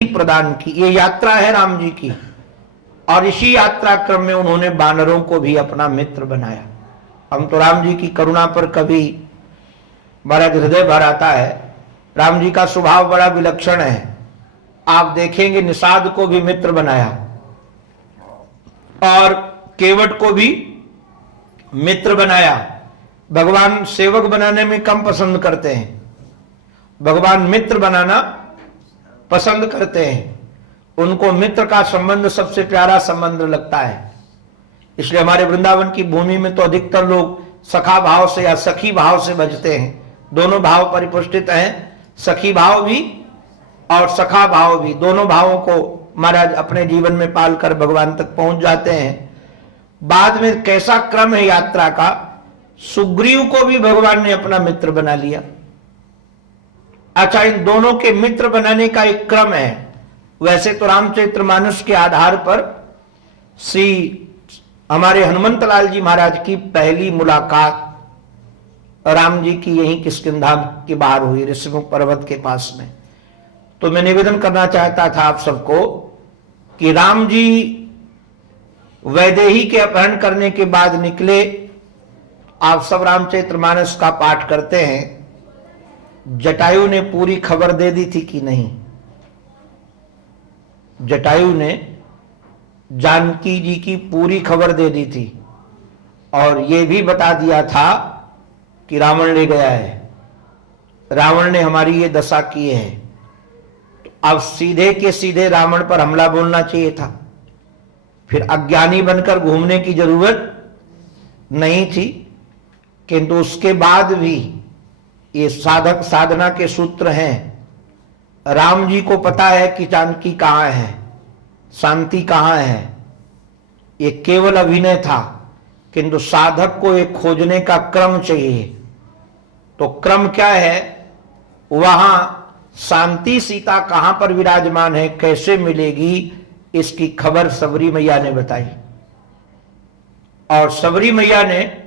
प्रदान की। ये यात्रा है राम जी की, और इसी यात्रा क्रम में उन्होंने वानरों को भी अपना मित्र बनाया। हम तो राम जी की करुणा पर कभी बड़ा हृदय भर आता है। राम जी का स्वभाव बड़ा विलक्षण है। आप देखेंगे निषाद को भी मित्र बनाया और केवट को भी मित्र बनाया। भगवान सेवक बनाने में कम पसंद करते हैं, भगवान मित्र बनाना पसंद करते हैं। उनको मित्र का संबंध सबसे प्यारा संबंध लगता है। इसलिए हमारे वृंदावन की भूमि में तो अधिकतर लोग सखा भाव से या सखी भाव से बजते हैं। दोनों भाव परिपुष्टित हैं, सखी भाव भी और सखा भाव भी। दोनों भावों को महाराज अपने जीवन में पालकर भगवान तक पहुंच जाते हैं। बाद में कैसा क्रम है यात्रा का, सुग्रीव को भी भगवान ने अपना मित्र बना लिया। अच्छा, इन दोनों के मित्र बनाने का एक क्रम है। वैसे तो रामचरितमानस के आधार पर श्री हमारे हनुमंत लाल जी महाराज की पहली मुलाकात राम जी की यहीं किष्किंधा के बाहर हुई, ऋषिमुख पर्वत के पास में। तो मैं निवेदन करना चाहता था आप सबको कि राम जी वैदेही के अपहरण करने के बाद निकले। आप सब रामचरितमानस का पाठ करते हैं। जटायु ने पूरी खबर दे दी थी कि नहीं? जटायु ने जानकी जी की पूरी खबर दे दी थी और यह भी बता दिया था कि रावण ले गया है, रावण ने हमारी ये दशा की है। तो अब सीधे के सीधे रावण पर हमला बोलना चाहिए था, फिर अज्ञानी बनकर घूमने की जरूरत नहीं थी। किंतु उसके बाद भी ये साधक साधना के सूत्र हैं। राम जी को पता है कि जानकी कहां है, शांति कहां है। ये केवल अभिनय था, किंतु साधक को एक खोजने का क्रम चाहिए। तो क्रम क्या है? वहां शांति सीता कहां पर विराजमान है, कैसे मिलेगी, इसकी खबर सबरी मैया ने बताई। और सबरी मैया ने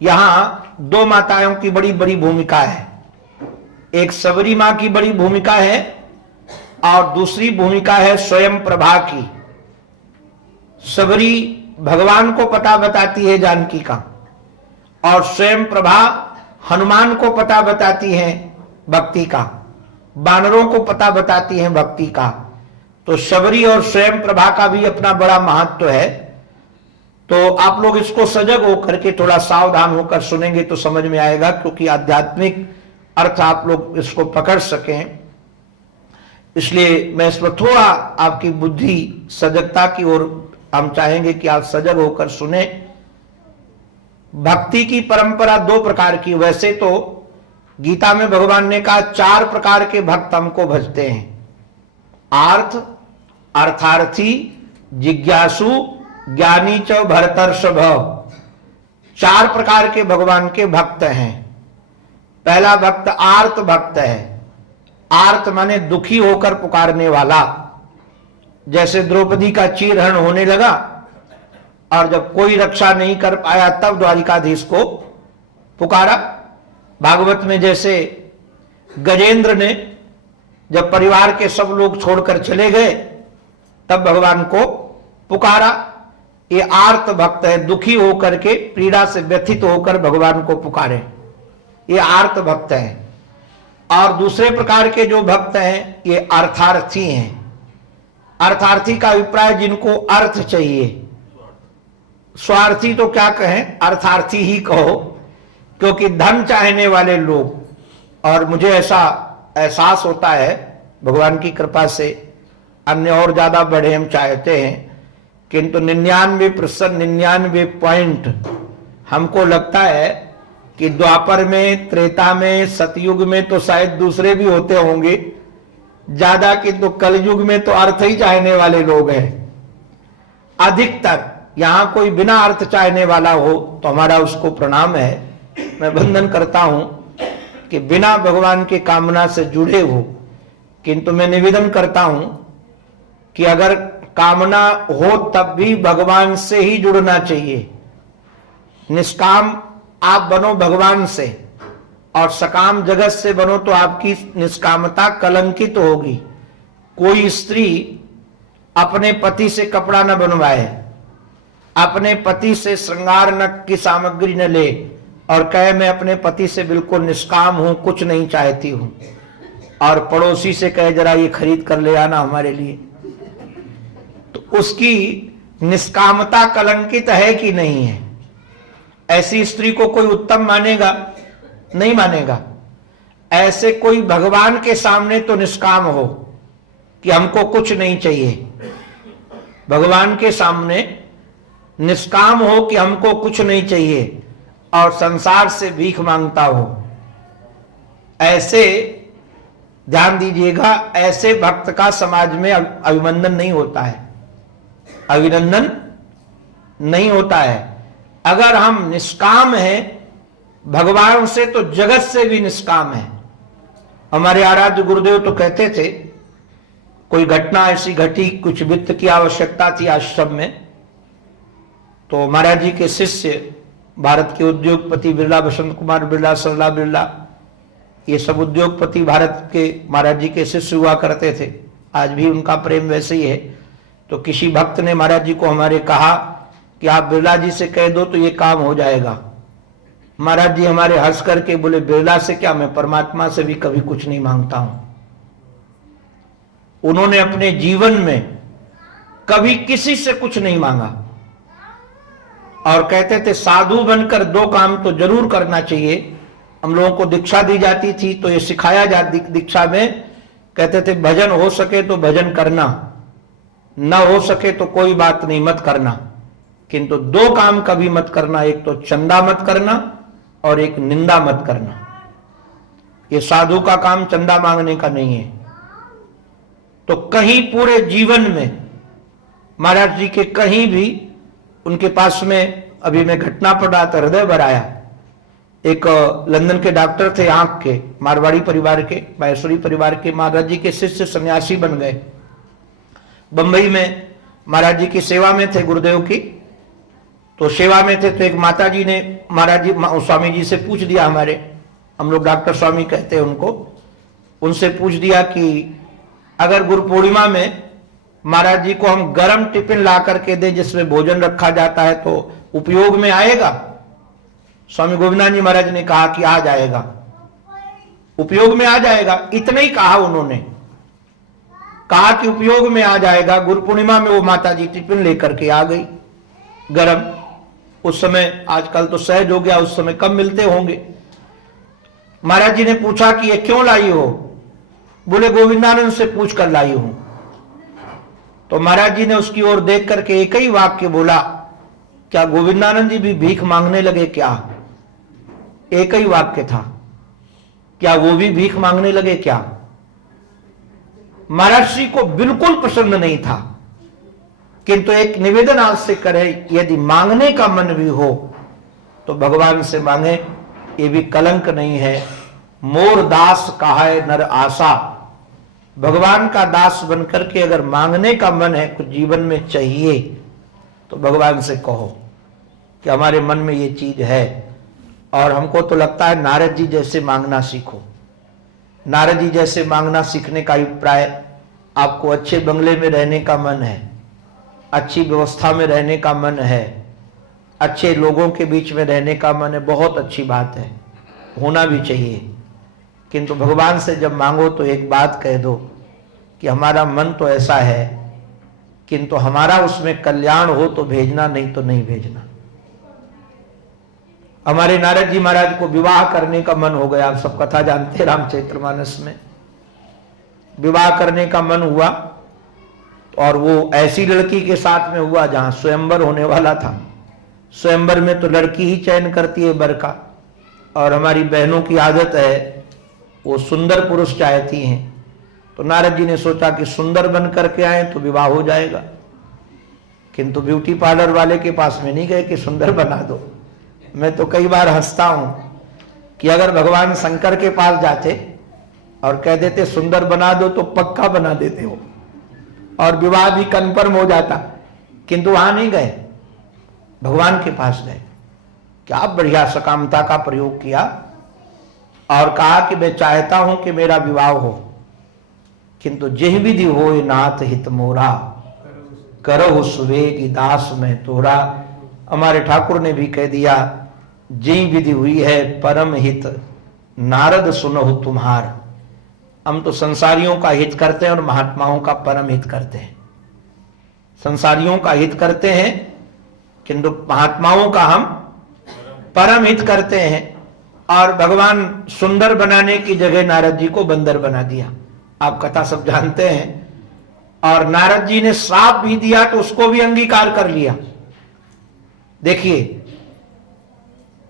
यहां दो माताओं की बड़ी बड़ी भूमिका है। एक सबरी मां की बड़ी भूमिका है और दूसरी भूमिका है स्वयं प्रभा की। सबरी भगवान को पता बताती है जानकी का, और स्वयं प्रभा हनुमान को पता बताती है भक्ति का, वानरों को पता बताती है भक्ति का। तो सबरी और स्वयं प्रभा का भी अपना बड़ा महत्व है। तो आप लोग इसको सजग होकर के थोड़ा सावधान होकर सुनेंगे तो समझ में आएगा, क्योंकि आध्यात्मिक अर्थ आप लोग इसको पकड़ सकें। इसलिए मैं इस पर थोड़ा आपकी बुद्धि सजगता की ओर हम चाहेंगे कि आप सजग होकर सुने। भक्ति की परंपरा दो प्रकार की। वैसे तो गीता में भगवान ने कहा 4 प्रकार के भक्त हमको भजते हैं। आर्थ, अर्थार्थी, जिज्ञासु, ज्ञानी च भरतर्षभ। 4 प्रकार के भगवान के भक्त हैं। पहला भक्त आर्त भक्त है। आर्त माने दुखी होकर पुकारने वाला। जैसे द्रौपदी का चीरहरण होने लगा और जब कोई रक्षा नहीं कर पाया तब द्वारिकाधीश को पुकारा। भागवत में जैसे गजेंद्र ने जब परिवार के सब लोग छोड़कर चले गए तब भगवान को पुकारा। ये आर्त भक्त है, दुखी होकर के पीड़ा से व्यथित होकर भगवान को पुकारे, ये आर्त भक्त है। और दूसरे प्रकार के जो भक्त हैं ये अर्थार्थी हैं। अर्थार्थी का अभिप्राय जिनको अर्थ चाहिए। स्वार्थी तो क्या कहें, अर्थार्थी ही कहो, क्योंकि धन चाहने वाले लोग। और मुझे ऐसा एहसास होता है भगवान की कृपा से, अन्य और ज्यादा बढ़े हम चाहते हैं, किंतु 99% 99 पॉइंट हमको लगता है कि द्वापर में, त्रेता में, सतयुग में तो शायद दूसरे भी होते होंगे ज्यादा, किंतु कलयुग में तो अर्थ ही चाहने वाले लोग हैं अधिकतर। यहां कोई बिना अर्थ चाहने वाला हो तो हमारा उसको प्रणाम है। मैं वंदन करता हूं कि बिना भगवान की कामना से जुड़े हो, किंतु मैं निवेदन करता हूं कि अगर कामना हो तब भी भगवान से ही जुड़ना चाहिए। निष्काम आप बनो भगवान से और सकाम जगत से बनो तो आपकी निष्कामता कलंकित होगी। कोई स्त्री अपने पति से कपड़ा न बनवाए, अपने पति से श्रृंगार न की सामग्री न ले और कहे मैं अपने पति से बिल्कुल निष्काम हूं, कुछ नहीं चाहती हूं, और पड़ोसी से कहे जरा ये खरीद कर ले आना हमारे लिए, तो उसकी निष्कामता कलंकित है कि नहीं है? ऐसी स्त्री को कोई उत्तम मानेगा? नहीं मानेगा। ऐसे कोई भगवान के सामने तो निष्काम हो कि हमको कुछ नहीं चाहिए, भगवान के सामने निष्काम हो कि हमको कुछ नहीं चाहिए और संसार से भीख मांगता हो, ऐसे ध्यान दीजिएगा, ऐसे भक्त का समाज में अभिनंदन नहीं होता है, अभिनंदन नहीं होता है। अगर हम निष्काम हैं भगवान से तो जगत से भी निष्काम है। हमारे आराध्य गुरुदेव तो कहते थे, कोई घटना ऐसी घटी, कुछ वित्त की आवश्यकता थी आश्रम में, तो महाराज जी के शिष्य भारत के उद्योगपति बिरला, बसंत कुमार बिरला, सरला बिरला, ये सब उद्योगपति भारत के महाराज जी के शिष्य हुआ करते थे। आज भी उनका प्रेम वैसे ही है। तो किसी भक्त ने महाराज जी को हमारे कहा कि आप बिरला जी से कह दो तो ये काम हो जाएगा। महाराज जी हमारे हंस करके बोले, बिरला से क्या, मैं परमात्मा से भी कभी कुछ नहीं मांगता हूं। उन्होंने अपने जीवन में कभी किसी से कुछ नहीं मांगा और कहते थे साधु बनकर दो काम तो जरूर करना चाहिए। हम लोगों को दीक्षा दी जाती थी तो ये सिखाया जाती दीक्षा में, कहते थे भजन हो सके तो भजन करना, न हो सके तो कोई बात नहीं, मत करना, किंतु दो काम कभी मत करना, एक तो चंदा मत करना और एक निंदा मत करना। ये साधु का काम चंदा मांगने का नहीं है। तो कहीं पूरे जीवन में महाराज जी के कहीं भी उनके पास में, अभी मैं घटना पढ़ा था, हृदय भर आया। एक लंदन के डॉक्टर थे आंख के, मारवाड़ी परिवार के, मैसूरी परिवार के, महाराज जी के शिष्य सन्यासी बन गए। बंबई में महाराज जी की सेवा में थे, गुरुदेव की तो सेवा में थे। तो एक माता जी ने महाराज जी स्वामी जी से पूछ दिया, हमारे हम लोग डॉक्टर स्वामी कहते हैं उनको, उनसे पूछ दिया कि अगर गुरु पूर्णिमा में महाराज जी को हम गरम टिफिन ला करके दे जिसमें भोजन रखा जाता है तो उपयोग में आएगा? स्वामी गोविंदानंद जी महाराज ने कहा कि आ जाएगा, उपयोग में आ जाएगा। इतना ही कहा उन्होंने, कहा कि उपयोग में आ जाएगा। गुरु पूर्णिमा में वो माता जी टिफिन लेकर के आ गई गरम। उस समय, आजकल तो सहज हो गया, उस समय कम मिलते होंगे। महाराज जी ने पूछा कि ये क्यों लाई हो? बोले गोविंदानंद से पूछ कर लाई हूं। तो महाराज जी ने उसकी ओर देख करके एक ही वाक्य बोला, क्या गोविंदानंद जी भी भीख मांगने लगे क्या? एक ही वाक्य था, क्या वो भी भीख मांगने लगे क्या? महाराज जी को बिल्कुल पसंद नहीं था, किंतु एक निवेदन आज से करे, यदि मांगने का मन भी हो तो भगवान से मांगे, ये भी कलंक नहीं है। मोर दास कहाय नर आशा, भगवान का दास बनकर के अगर मांगने का मन है, कुछ जीवन में चाहिए, तो भगवान से कहो कि हमारे मन में ये चीज है। और हमको तो लगता है नारद जी जैसे मांगना सीखो। नारद जी जैसे मांगना सीखने का अभिप्राय, आपको अच्छे बंगले में रहने का मन है, अच्छी व्यवस्था में रहने का मन है, अच्छे लोगों के बीच में रहने का मन है, बहुत अच्छी बात है, होना भी चाहिए। किंतु भगवान से जब मांगो तो एक बात कह दो कि हमारा मन तो ऐसा है, किंतु हमारा उसमें कल्याण हो तो भेजना, नहीं तो नहीं भेजना। हमारे नारद जी महाराज को विवाह करने का मन हो गया, आप सब कथा जानते हैं रामचरितमानस में। विवाह करने का मन हुआ और वो ऐसी लड़की के साथ में हुआ जहां स्वयंवर होने वाला था। स्वयंवर में तो लड़की ही चयन करती है वर का, और हमारी बहनों की आदत है वो सुंदर पुरुष चाहती हैं। तो नारद जी ने सोचा कि सुंदर बन करके आए तो विवाह हो जाएगा, किंतु ब्यूटी पार्लर वाले के पास में नहीं गए कि सुंदर बना दो। मैं तो कई बार हंसता हूं कि अगर भगवान शंकर के पास जाते और कह देते सुंदर बना दो तो पक्का बना देते हो और विवाह भी कन्फर्म हो जाता, किंतु वहां नहीं गए, भगवान के पास गए। क्या बढ़िया सकामता का प्रयोग किया और कहा कि मैं चाहता हूं कि मेरा विवाह हो, किंतु जेह विधि होए नाथ हित मोरा, करहु सुवेगी दास में तोरा। हमारे ठाकुर ने भी कह दिया, जी विधि हुई है परम हित, नारद सुनहु तुम्हार। हम तो संसारियों का हित करते हैं और महात्माओं का परम हित करते हैं। संसारियों का हित करते हैं किंतु महात्माओं का हम परम हित करते हैं। और भगवान सुंदर बनाने की जगह नारद जी को बंदर बना दिया। आप कथा सब जानते हैं। और नारद जी ने श्राप भी दिया तो उसको भी अंगीकार कर लिया। देखिए,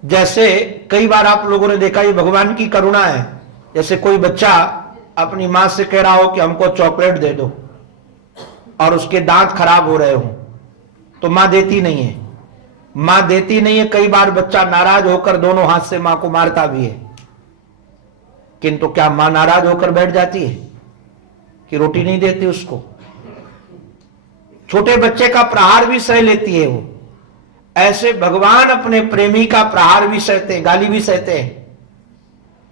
जैसे कई बार आप लोगों ने देखा, ये भगवान की करुणा है। जैसे कोई बच्चा अपनी मां से कह रहा हो कि हमको चॉकलेट दे दो, और उसके दांत खराब हो रहे हो, तो मां देती नहीं है। मां देती नहीं है। कई बार बच्चा नाराज होकर दोनों हाथ से मां को मारता भी है, किंतु क्या मां नाराज होकर बैठ जाती है कि रोटी नहीं देती उसको? छोटे बच्चे का प्रहार भी सह लेती है वो। ऐसे भगवान अपने प्रेमी का प्रहार भी सहते हैं, गाली भी सहते हैं,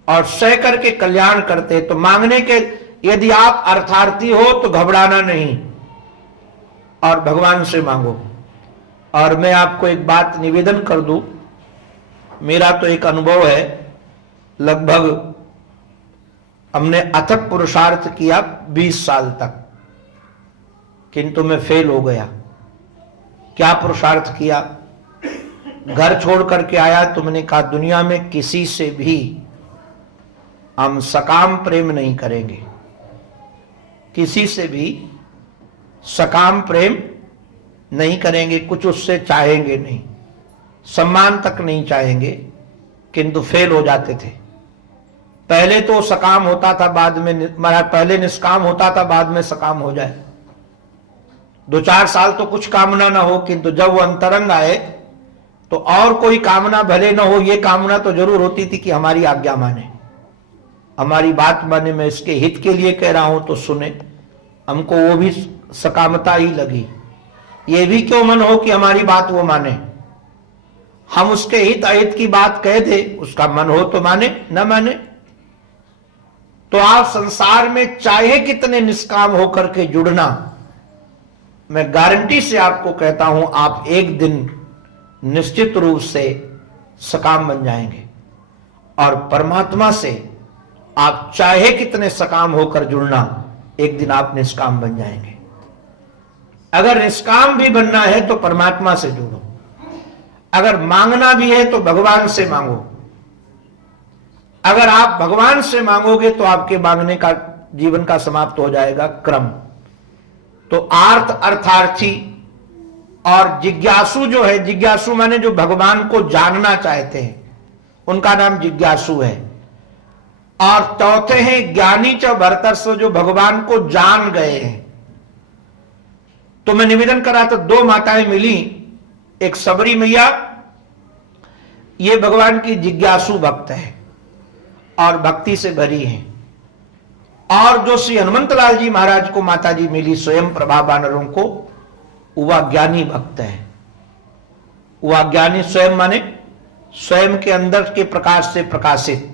और सह करके कल्याण करते हैं। तो मांगने के, यदि आप अर्थार्थी हो तो घबराना नहीं और भगवान से मांगो। और मैं आपको एक बात निवेदन कर दूं, मेरा तो एक अनुभव है, लगभग हमने अथक पुरुषार्थ किया 20 साल तक, किंतु मैं फेल हो गया। क्या पुरुषार्थ किया? घर छोड़ करके आया तो मैंने कहा दुनिया में किसी से भी हम सकाम प्रेम नहीं करेंगे, किसी से भी सकाम प्रेम नहीं करेंगे, कुछ उससे चाहेंगे नहीं, सम्मान तक नहीं चाहेंगे, किंतु फेल हो जाते थे। पहले तो सकाम होता था, बाद में पहले निष्काम होता था, बाद में सकाम हो जाए। 2-4 साल तो कुछ कामना ना हो, किंतु जब वो अंतरंग आए तो और कोई कामना भले ना हो, ये कामना तो जरूर होती थी कि हमारी आज्ञा माने, हमारी बात माने, मैं इसके हित के लिए कह रहा हूं तो सुने। हमको वो भी सकामता ही लगी। ये भी क्यों मन हो कि हमारी बात वो माने, हम उसके हित अहित की बात कह दे, उसका मन हो तो माने, न माने तो आप संसार में चाहे कितने निष्काम होकर के जुड़ना, मैं गारंटी से आपको कहता हूं, आप एक दिन निश्चित रूप से सकाम बन जाएंगे। और परमात्मा से आप चाहे कितने सकाम होकर जुड़ना, एक दिन आप निष्काम बन जाएंगे। अगर निष्काम भी बनना है तो परमात्मा से जुड़ो, अगर मांगना भी है तो भगवान से मांगो। अगर आप भगवान से मांगोगे तो आपके मांगने का जीवन का समाप्त हो जाएगा क्रम। तो आर्थ, अर्थार्थी और जिज्ञासु जो है, जिज्ञासु माने जो भगवान को जानना चाहते हैं, उनका नाम जिज्ञासु है। और चौथे हैं ज्ञानी च भरतर्षभ, जो भगवान को जान गए हैं। तो मैं निवेदन करा तो 2 माताएं मिली, एक सबरी मैया, ये भगवान की जिज्ञासु भक्त है और भक्ति से भरी है। और जो श्री हनुमंतलाल जी महाराज को माता जी मिली स्वयं प्रभा बानरों को, वह ज्ञानी भक्त है। वह ज्ञानी स्वयं माने स्वयं के अंदर के प्रकाश से प्रकाशित।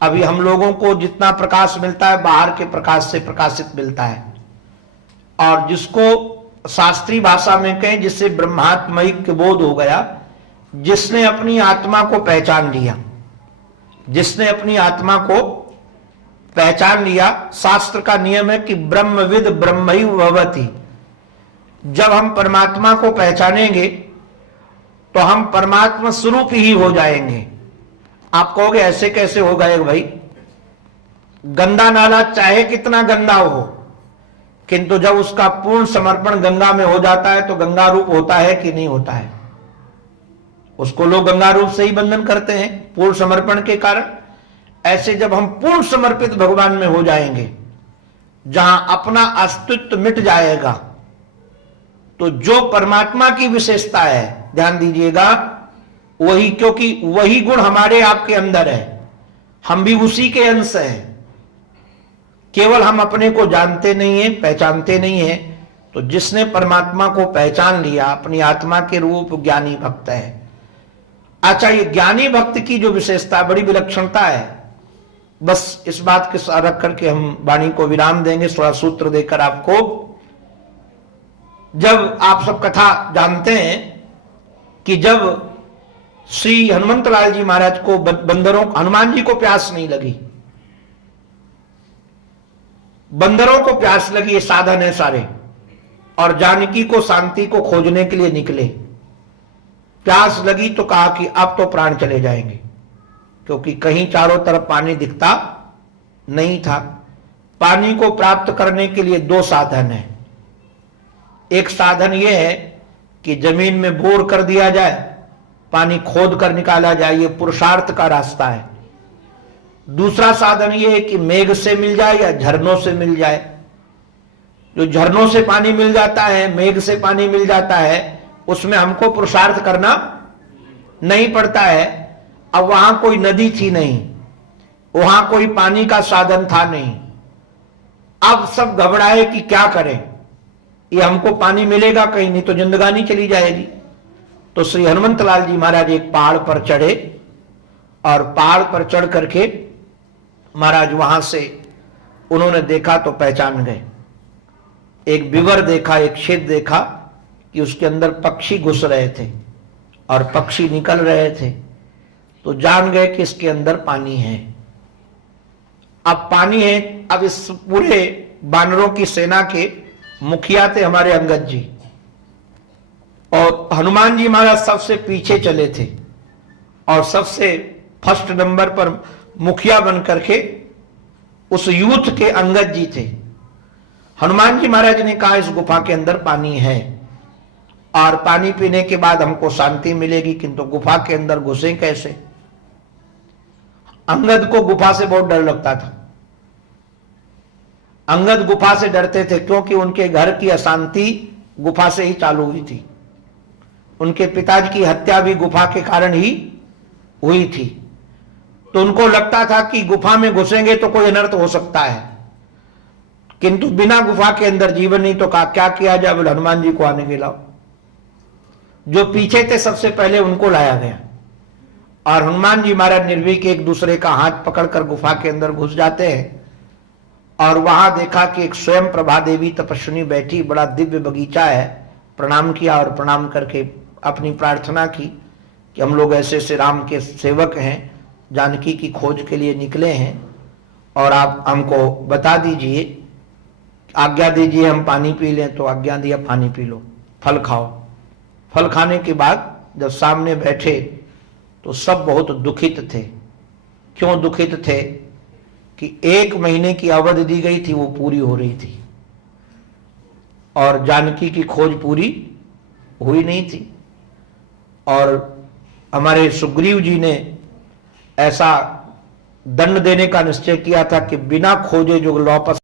अभी हम लोगों को जितना प्रकाश मिलता है बाहर के प्रकाश से प्रकाशित मिलता है। और जिसको शास्त्रीय भाषा में कहें, जिससे ब्रह्मात्मैक्य बोध हो गया, जिसने अपनी आत्मा को पहचान लिया, जिसने अपनी आत्मा को पहचान लिया। शास्त्र का नियम है कि ब्रह्मविद ब्रह्मैव भवति। जब हम परमात्मा को पहचानेंगे तो हम परमात्मा स्वरूप ही हो जाएंगे। आप कहोगे ऐसे कैसे हो गए भाई? गंदा नाला चाहे कितना गंदा हो, किंतु जब उसका पूर्ण समर्पण गंगा में हो जाता है तो गंगा रूप होता है कि नहीं होता है? उसको लोग गंगा रूप से ही बंधन करते हैं पूर्ण समर्पण के कारण। ऐसे जब हम पूर्ण समर्पित भगवान में हो जाएंगे, जहां अपना अस्तित्व मिट जाएगा, तो जो परमात्मा की विशेषता है, ध्यान दीजिएगा, वही, क्योंकि वही गुण हमारे आपके अंदर है, हम भी उसी के अंश हैं। केवल हम अपने को जानते नहीं है, पहचानते नहीं है। तो जिसने परमात्मा को पहचान लिया, अपनी आत्मा के रूप, ज्ञानी भक्त है। अच्छा, ये ज्ञानी भक्त की जो विशेषता, बड़ी विलक्षणता है। बस इस बात के साथ रख करके हम वाणी को विराम देंगे, थोड़ा सूत्र देकर आपको। जब आप सब कथा जानते हैं कि जब श्री हनुमंत लाल जी महाराज को बंदरों, हनुमान जी को प्यास नहीं लगी, बंदरों को प्यास लगी, ये साधन है सारे, और जानकी को शांति को खोजने के लिए निकले। प्यास लगी तो कहा कि अब तो प्राण चले जाएंगे, क्योंकि कहीं चारों तरफ पानी दिखता नहीं था। पानी को प्राप्त करने के लिए दो साधन है। एक साधन यह है कि जमीन में बोर कर दिया जाए, पानी खोद कर निकाला जाए, यह पुरुषार्थ का रास्ता है। दूसरा साधन यह है कि मेघ से मिल जाए या झरनों से मिल जाए। जो झरनों से पानी मिल जाता है, मेघ से पानी मिल जाता है, उसमें हमको पुरुषार्थ करना नहीं पड़ता है। अब वहां कोई नदी थी नहीं, वहां कोई पानी का साधन था नहीं। अब सब घबराए कि क्या करें, ये हमको पानी मिलेगा कहीं, नहीं तो जिंदगानी चली जाएगी। तो श्री हनुमंत लाल जी महाराज एक पहाड़ पर चढ़े, और पहाड़ पर चढ़ करके महाराज वहां से उन्होंने देखा तो पहचान गए। एक विवर देखा, एक छेद देखा कि उसके अंदर पक्षी घुस रहे थे और पक्षी निकल रहे थे, तो जान गए कि इसके अंदर पानी है। अब पानी है। अब इस पूरे बानरों की सेना के मुखिया थे हमारे अंगद जी, और हनुमान जी महाराज सबसे पीछे चले थे, और सबसे फर्स्ट नंबर पर मुखिया बन करके उस यूथ के अंगद जी थे। हनुमान जी महाराज ने कहा इस गुफा के अंदर पानी है, और पानी पीने के बाद हमको शांति मिलेगी, किंतु गुफा के अंदर घुसे कैसे। अंगद को गुफा से बहुत डर लगता था। अंगद गुफा से डरते थे, क्योंकि उनके घर की अशांति गुफा से ही चालू हुई थी। उनके पिताजी की हत्या भी गुफा के कारण ही हुई थी। तो उनको लगता था कि गुफा में घुसेंगे तो कोई अनर्थ हो सकता है, किंतु बिना गुफा के अंदर जीवन नहीं। तो कहा क्या किया जाए, बोले हनुमान जी को आने के लाओ। जो पीछे थे सबसे पहले उनको लाया गया, और हनुमान जी महाराज निर्भीक एक दूसरे का हाथ पकड़कर गुफा के अंदर घुस जाते हैं। और वहां देखा कि एक स्वयं प्रभा देवी तपस्विनी बैठी, बड़ा दिव्य बगीचा है। प्रणाम किया, और प्रणाम करके अपनी प्रार्थना की कि हम लोग ऐसे ऐसे राम के सेवक हैं, जानकी की खोज के लिए निकले हैं, और आप हमको बता दीजिए, आज्ञा दीजिए हम पानी पी लें। तो आज्ञा दिया, पानी पी लो, फल खाओ। फल खाने के बाद जब सामने बैठे तो सब बहुत दुखित थे। क्यों दुखित थे? कि 1 महीने की अवधि दी गई थी, वो पूरी हो रही थी, और जानकी की खोज पूरी हुई नहीं थी। और हमारे सुग्रीव जी ने ऐसा दंड देने का निश्चय किया था कि बिना खोजे जो वापस